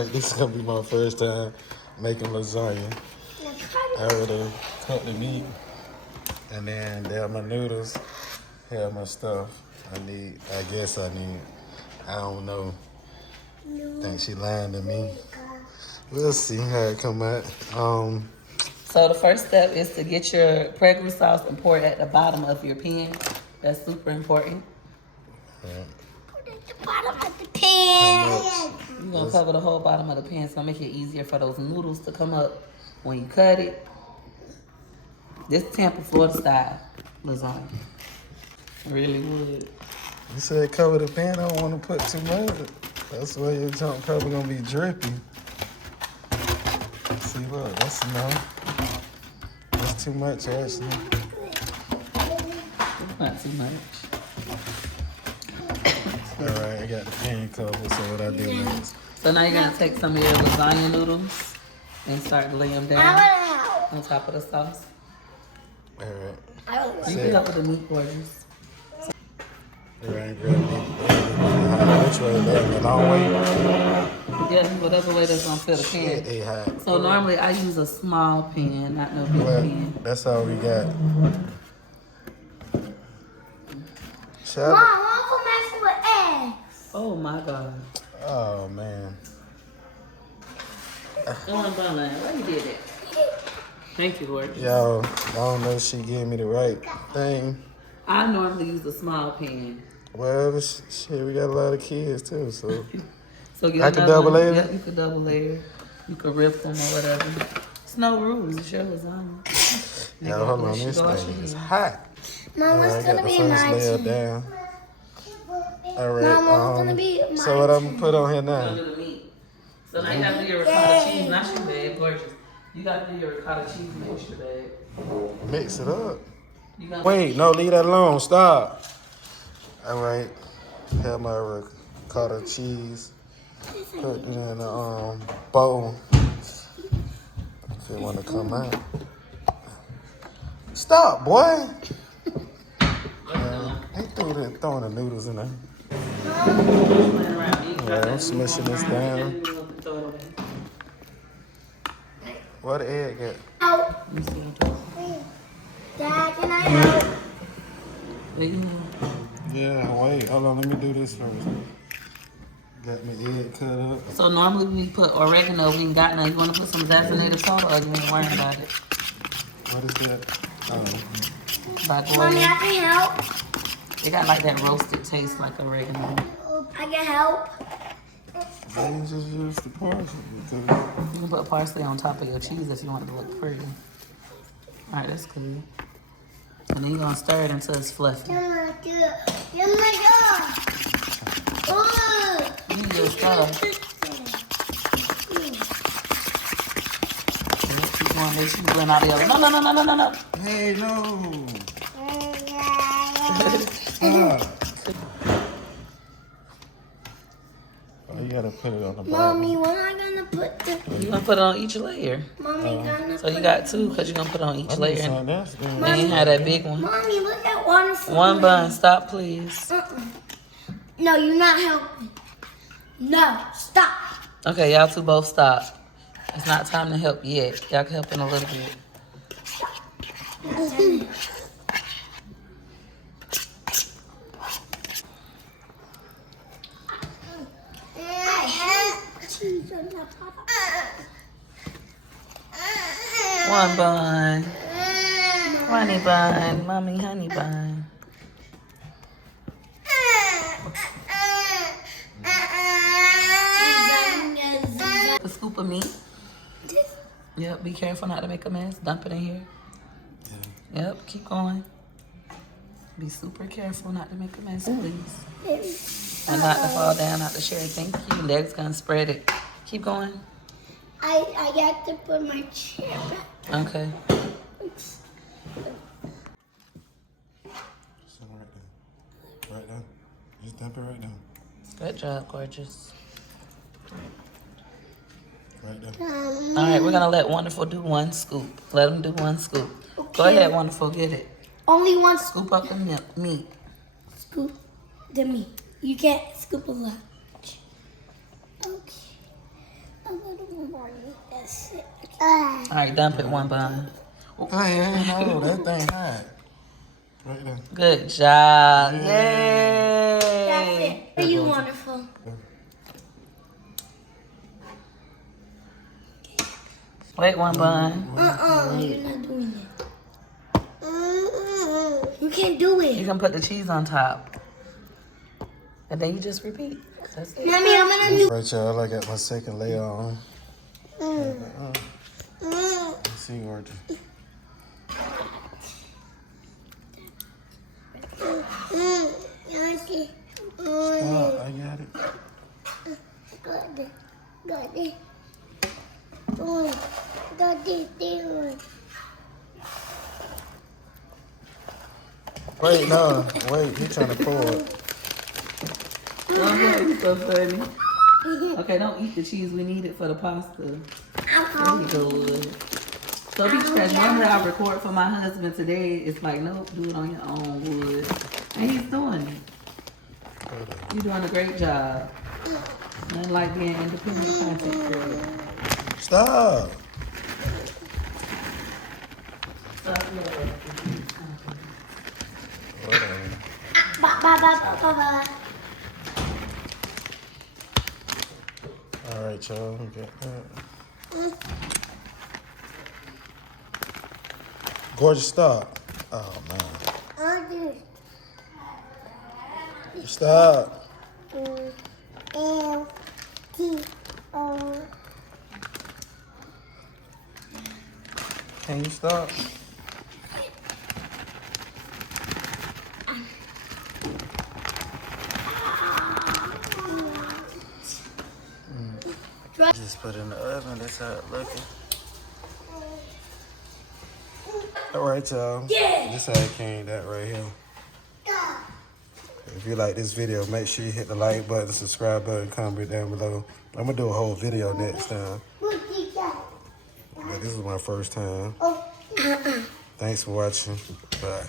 Alright, this is gonna be my first time making lasagna. I already cut the meat, and then there are my noodles, here are my stuff. I don't know. Think she lying to me. We'll see how it come out. So the first step is to get your regular sauce and pour it at the bottom of your pan. That's super important. Put it at the bottom of the pan. You're gonna cover the whole bottom of the pan, so make it easier for those noodles to come up when you cut it. This Tampa, Florida style lasagna. Really would. You said cover the pan. I don't want to put too much. That's why your junk probably gonna be drippy. See, look, that's enough. That's too much, actually. Not too much. All right, I got the pan covered. So what I do next? So now you're gonna take some of your lasagna noodles and start laying them down on top of the sauce. All right. You can help with the meat gorgeous. All right, grab me. Which way? The long way? Yeah, whatever way that's gonna fill the pan. They hot. So normally I use a small pan, not no big pan. That's all we got. Mom, I'm gonna mess with eggs. Oh my God. Oh man. Go on, Bun. Why you did that? Thank you, gorgeous. Yo, I don't know if she gave me the right thing. I normally use a small pan. Well, shit, we got a lot of kids too, so. So get I can another double one. layer? Yeah, you could double layer. You could rip them or whatever. It's no rules. It's your lasagna. Yo, hold on, this thing is hot. Mom, what's gonna be my layer turn? down. All right. Mom, what's gonna be my So what I'm gonna put on here You're now? gonna do the meat. So now you gotta do your ricotta cheese. Not your bag, gorgeous. You gotta do your ricotta cheese mixture bag. Mix it up. You gonna Wait, no, leave that alone. Stop. All right. Have my ricotta cheese. Put it in a bowl. If it want to come out. Stop, boy. They throwing the noodles in there. Yeah, I'm smishing this down. Where the egg at? Help. Dad, can I help? Yeah, wait. Hold on. Let me do this first. Got my egg cut up. So normally we put oregano. We ain't got none. You want to put some xanthonated salt, or you ain't worrying about it? What is that? By Mommy, I going, can help. it got like that roasted taste like oregano. I can help. They just use the parsley. You can put parsley on top of your cheese if you want it to look pretty. All right, that's cool. And then you're gonna stir it until it's fluffy. Oh my God. Oh my God. Oh. You need your stuff. Keep going, make sure you blend out the other. No. Hey, no. Oh, you gotta put it on the bottom. Mommy, when am I gonna put the... You're gonna put it on each layer. Mommy, gonna So you got two, because you're gonna put it on each layer. So that's good. And you have that big one. Mommy, look at one. One bun. Stop, please. No, you're not helping. No, stop. Okay, y'all two both stop. It's not time to help yet. Y'all can help in a little bit. One bun. Honey bun. Mommy, honey bun. A scoop of meat. Yep, be careful not to make a mess. Dump it in here. Yep, keep going. Be super careful not to make a mess, please. And not to fall down, not to share. Thank you. Leg's gonna spread it. Keep going. I got to put my chair back. Okay. So right there. Right there. Just dump it right there. Good job, gorgeous. Right there. All right, we're gonna let Wonderful do one scoop. Let him do one scoop. Go ahead, Wonderful, get it. Only one Scoop up the meat. scoop the meat. You can't scoop a lot. Okay. That's it. All right, dump it one bun. Hey, no, that thing hot. Right there. Good job. That's Yay. it. Are you wonderful? Wait one bun. You're not doing it. You can't do You it. can put the cheese on top. And then you just repeat. That's it. Mommy, I'm gonna do. Right, y'all, I got my second layer on. Let's see, Gorgeous. Stop, I got it. Got it. Wait, no, wait, he trying to pull it. Oh, so funny. Okay, don't eat the cheese. We need it for the pasta. There you go, Wood. So because normally I record for my husband today, it's like, nope, do it on your own, Wood. And he's doing it. You're doing a great job. Nothing like being independent content creator. Stop. Whatever. All right, y'all, we got that. Gorgeous, stop. Oh, man. Stop. Can you stop? Just put it in the oven. That's how it looking. All right, y'all. This how it came. That right here. If you like this video, make sure you hit the like button, subscribe button, comment down below. I'm gonna do a whole video next time. But this is my first time. Thanks for watching. Bye.